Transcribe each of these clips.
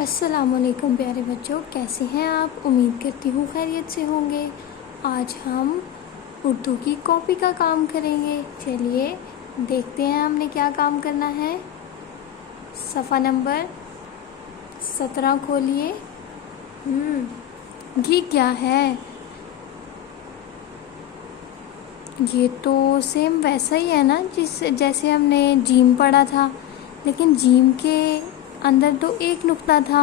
अस्सलामुअलैकुम प्यारे बच्चों, कैसे हैं आप। उम्मीद करती हूँ खैरियत से होंगे। आज हम उर्दू की कॉपी का काम करेंगे। चलिए देखते हैं हमने क्या काम करना है। सफ़ा नंबर 17 खोलिए। ये क्या है? ये तो सेम वैसा ही है ना जैसे हमने जीम पढ़ा था, लेकिन जीम के अंदर तो एक नुक्ता था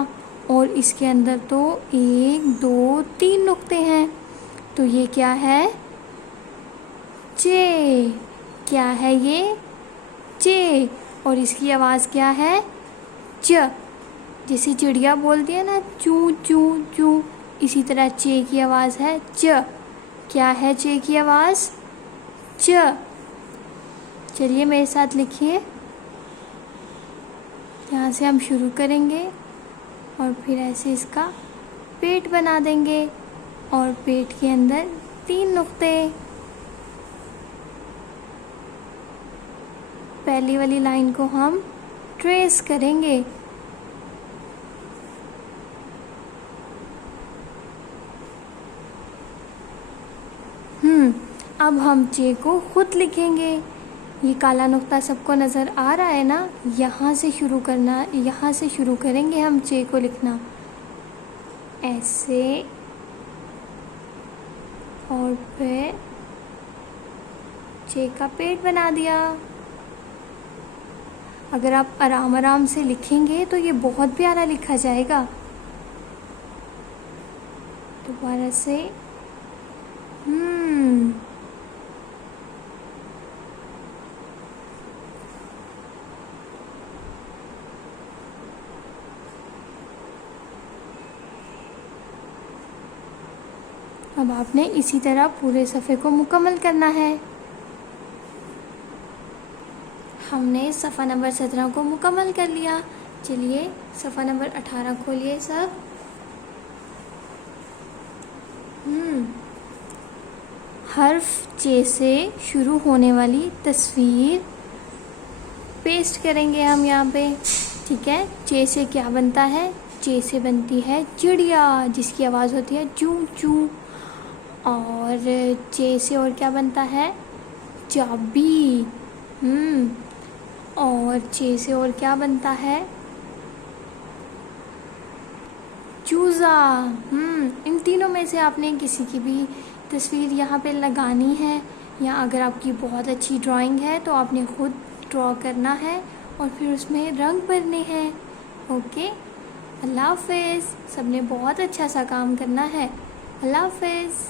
और इसके अंदर तो 1 2 3 नुक्ते हैं। तो ये क्या है? चे। क्या है ये? चे। और इसकी आवाज़ क्या है? च। जैसे चिड़िया बोलती है ना, चू चू चू, इसी तरह चे की आवाज़ है च। क्या है चे की आवाज़? च। चलिए मेरे साथ लिखिए। यहाँ से हम शुरू करेंगे और फिर ऐसे इसका पेट बना देंगे और पेट के अंदर 3 नुक्ते। पहली वाली लाइन को हम ट्रेस करेंगे। अब हम चे को खुद लिखेंगे। ये काला नुक्ता सबको नज़र आ रहा है ना, यहाँ से शुरू करना, यहाँ से शुरू करेंगे हम चे को लिखना ऐसे, और फिर चे का पेट बना दिया। अगर आप आराम आराम से लिखेंगे तो ये बहुत प्यारा लिखा जाएगा। दोबारा से अब आपने इसी तरह पूरे सफ़े को मुकम्मल करना है। हमने सफ़ा नंबर 17 को मुकम्मल कर लिया। चलिए सफ़ा नंबर 18 खोलिए सब। हर्फ चे से शुरू होने वाली तस्वीर पेस्ट करेंगे हम यहाँ पे। ठीक है, चे से क्या बनता है? चे से बनती है चिड़िया, जिसकी आवाज़ होती है चू चू। और चे से और क्या बनता है? चाबी। और चे से और क्या बनता है? चूज़ा। इन तीनों में से आपने किसी की भी तस्वीर यहाँ पे लगानी है, या अगर आपकी बहुत अच्छी ड्राइंग है तो आपने खुद ड्रॉ करना है और फिर उसमें रंग भरने हैं। ओके, अल्लाह हाफ़िज़। सबने बहुत अच्छा सा काम करना है। अल्लाह हाफ़िज़।